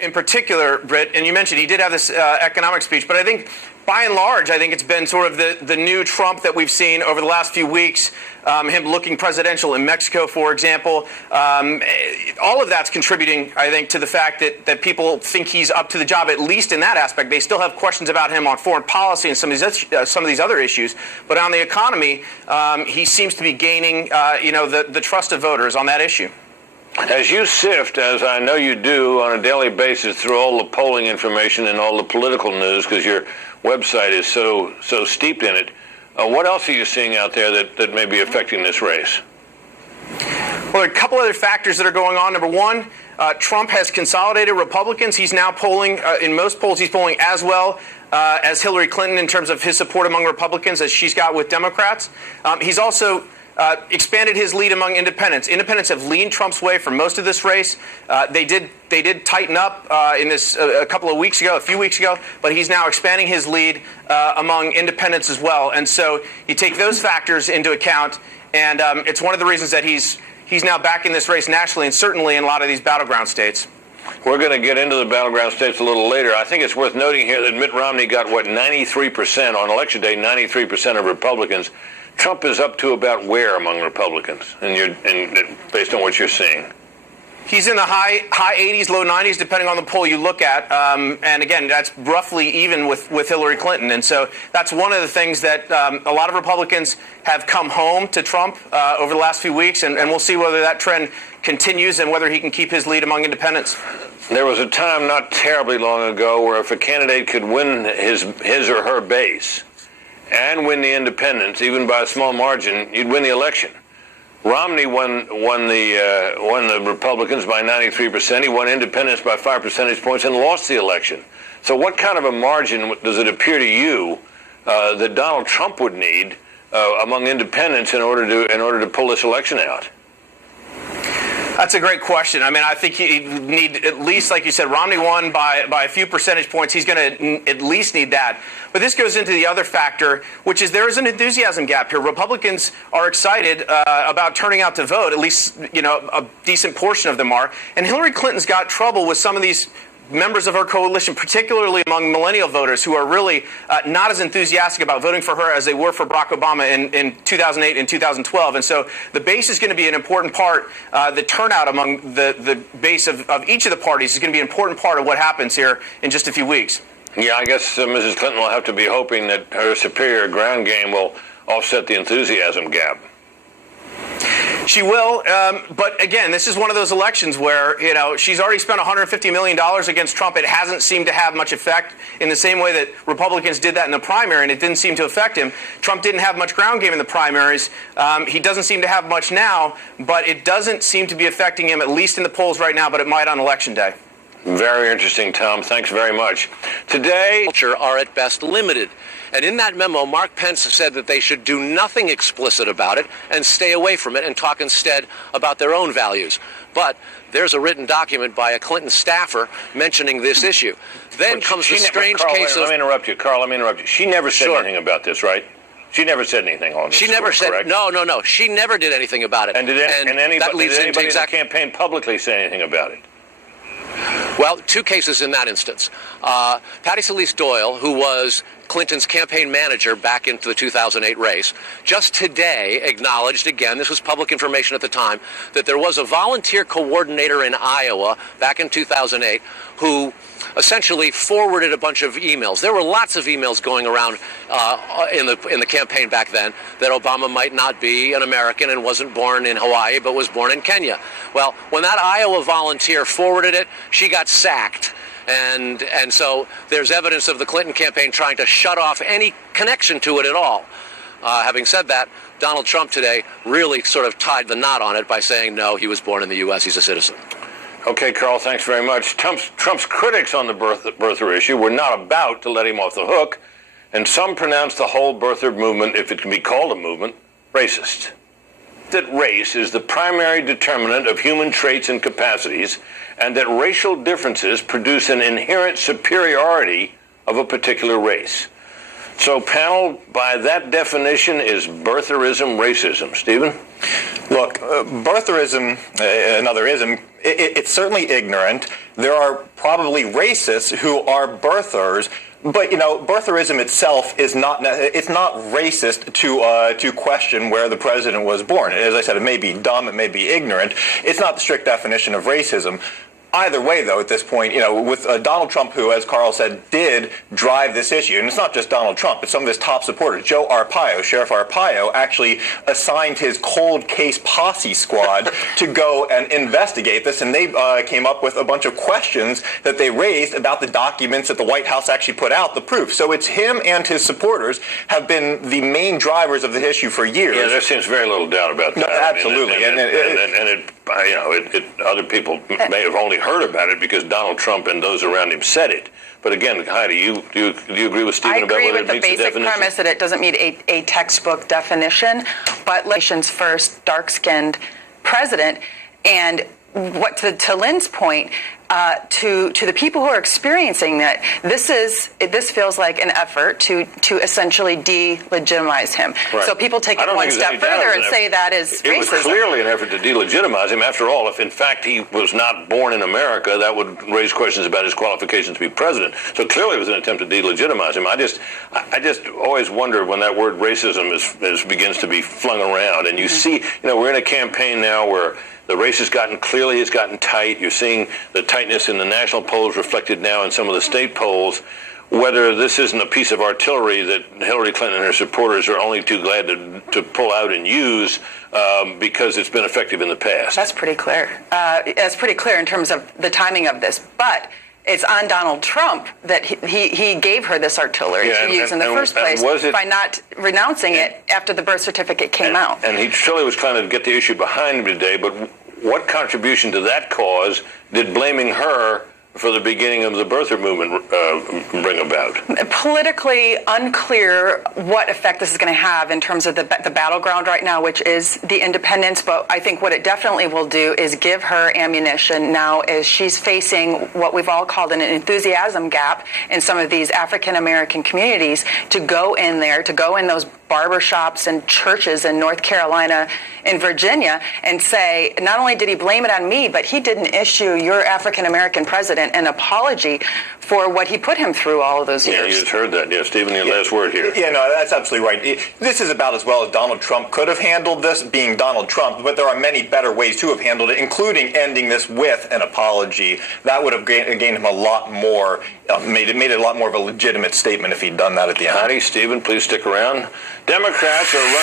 In particular, Britt, and you mentioned he did have this economic speech, but I think by and large, I think it's been sort of the new Trump that we've seen over the last few weeks, him looking presidential in Mexico, for example. All of that's contributing, I think, to the fact that people think he's up to the job, at least in that aspect. They still have questions about him on foreign policy and some of these other issues. But on the economy, he seems to be gaining, the trust of voters on that issue. As you sift, as I know you do on a daily basis, through all the polling information and all the political news, because your website is so steeped in it, what else are you seeing out there that may be affecting this race? Well, there are a couple other factors that are going on. Number one, Trump has consolidated Republicans. He's now polling, in most polls, he's polling as well as Hillary Clinton in terms of his support among Republicans as she's got with Democrats. He's also expanded his lead among independents. Independents have leaned Trump's way for most of this race. They did tighten up in this a few weeks ago, but he's now expanding his lead among independents as well. And so you take those factors into account, and it's one of the reasons that he's now back in this race nationally and certainly in a lot of these battleground states. We're going to get into the battleground states a little later. I think it's worth noting here that Mitt Romney got, 93% on Election Day, 93% of Republicans. Trump is up to about where among Republicans, and based on what you're seeing? He's in the high 80s, low 90s, depending on the poll you look at. And again, that's roughly even with Hillary Clinton. And so that's one of the things that a lot of Republicans have come home to Trump over the last few weeks. And we'll see whether that trend continues and whether he can keep his lead among independents. There was a time not terribly long ago where if a candidate could win his or her base and win the independents, even by a small margin, you'd win the election. Romney won the Republicans by 93%. He won independents by 5 percentage points and lost the election. So what kind of a margin does it appear to you that Donald Trump would need among independents in order to pull this election out? That's a great question. I mean, I think he'd need at least, like you said, Romney won by a few percentage points. He's going to at least need that. But this goes into the other factor, which is there is an enthusiasm gap here. Republicans are excited about turning out to vote, at least, a decent portion of them are. And Hillary Clinton's got trouble with some of these members of her coalition, particularly among millennial voters who are really not as enthusiastic about voting for her as they were for Barack Obama in 2008 and 2012. And so the base is going to be an important part. The turnout among the base of each of the parties is going to be an important part of what happens here in just a few weeks. Yeah, I guess Mrs. Clinton will have to be hoping that her superior ground game will offset the enthusiasm gap. She will, but again, this is one of those elections where, she's already spent $150 million against Trump. It hasn't seemed to have much effect in the same way that Republicans did that in the primary, and it didn't seem to affect him. Trump didn't have much ground game in the primaries. He doesn't seem to have much now, but it doesn't seem to be affecting him, at least in the polls right now, but it might on Election Day. Very interesting, Tom. Thanks very much. Today, are at best limited. And in that memo, Mark Pence said that they should do nothing explicit about it and stay away from it and talk instead about their own values. But there's a written document by a Clinton staffer mentioning this issue. Then comes the strange case of... Let me interrupt you, Carl. She never said anything about this, right? She never said anything on this. She never said... Correct? No. She never did anything about it. And did anybody in the campaign publicly say anything about it? Well, two cases in that instance. Patty Solis Doyle, who was Clinton's campaign manager back into the 2008 race, just today acknowledged again, this was public information at the time, that there was a volunteer coordinator in Iowa back in 2008 who essentially forwarded a bunch of emails. There were lots of emails going around in the campaign back then that Obama might not be an American and wasn't born in Hawaii but was born in Kenya. Well, when that Iowa volunteer forwarded it, she got sacked. And so there's evidence of the Clinton campaign trying to shut off any connection to it at all. Having said that, Donald Trump today really sort of tied the knot on it by saying, no, he was born in the U.S., he's a citizen. Okay, Carl, thanks very much. Trump's critics on the birther issue were not about to let him off the hook, and some pronounced the whole birther movement, if it can be called a movement, racist. That race is the primary determinant of human traits and capacities, and that racial differences produce an inherent superiority of a particular race. So, panel, by that definition, is birtherism racism? Stephen? Look, birtherism, another ism, It's certainly ignorant. There are probably racists who are birthers. But, birtherism itself is it's not racist to question where the president was born. As I said, it may be dumb, it may be ignorant. It's not the strict definition of racism. Either way, though, at this point, with Donald Trump, who, as Carl said, did drive this issue, and it's not just Donald Trump, it's some of his top supporters. Joe Arpaio, Sheriff Arpaio, actually assigned his cold case posse squad to go and investigate this, and they came up with a bunch of questions that they raised about the documents that the White House actually put out, the proof. So it's him and his supporters have been the main drivers of the issue for years. Yeah, there seems very little doubt about that. No, absolutely. Other people may have only heard about it because Donald Trump and those around him said it. But again, Heidi, do you agree with Stephen about whether it meets the definition? I agree with the basic premise that it doesn't meet a textbook definition, but nation's first dark-skinned president. And what to Lynn's point, to the people who are experiencing that, this feels like an effort to essentially delegitimize him. Right. So people take it one step further and say that is racism. It was clearly an effort to delegitimize him. After all, if in fact he was not born in America, that would raise questions about his qualifications to be president. So clearly it was an attempt to delegitimize him. I just always wonder when that word racism begins to be flung around, and you see, we're in a campaign now where the race has gotten tight. You're seeing the tightness in the national polls reflected now in some of the state polls. Whether this isn't a piece of artillery that Hillary Clinton and her supporters are only too glad to pull out and use because it's been effective in the past. That's pretty clear. That's pretty clear in terms of the timing of this. But it's on Donald Trump that he gave her this artillery to use in the first place by not renouncing it after the birth certificate came out. And he surely was trying to get the issue behind him today, but what contribution to that cause did blaming her for the beginning of the birther movement bring about? Politically unclear what effect this is going to have in terms of the battleground right now, which is the independents. But I think what it definitely will do is give her ammunition now as she's facing what we've all called an enthusiasm gap in some of these African-American communities, to go in there, to go in those barbershops and churches in North Carolina and Virginia and say, not only did he blame it on me, but he didn't issue your African-American president an apology for what he put him through all of those years. Yeah, you just heard that. Yeah, Stephen, your last word here. Yeah, no, that's absolutely right. This is about as well as Donald Trump could have handled this, being Donald Trump, but there are many better ways to have handled it, including ending this with an apology. That would have gained him a lot more, made it a lot more of a legitimate statement if he'd done that at the end. Heidi, Stephen, please stick around. Democrats are running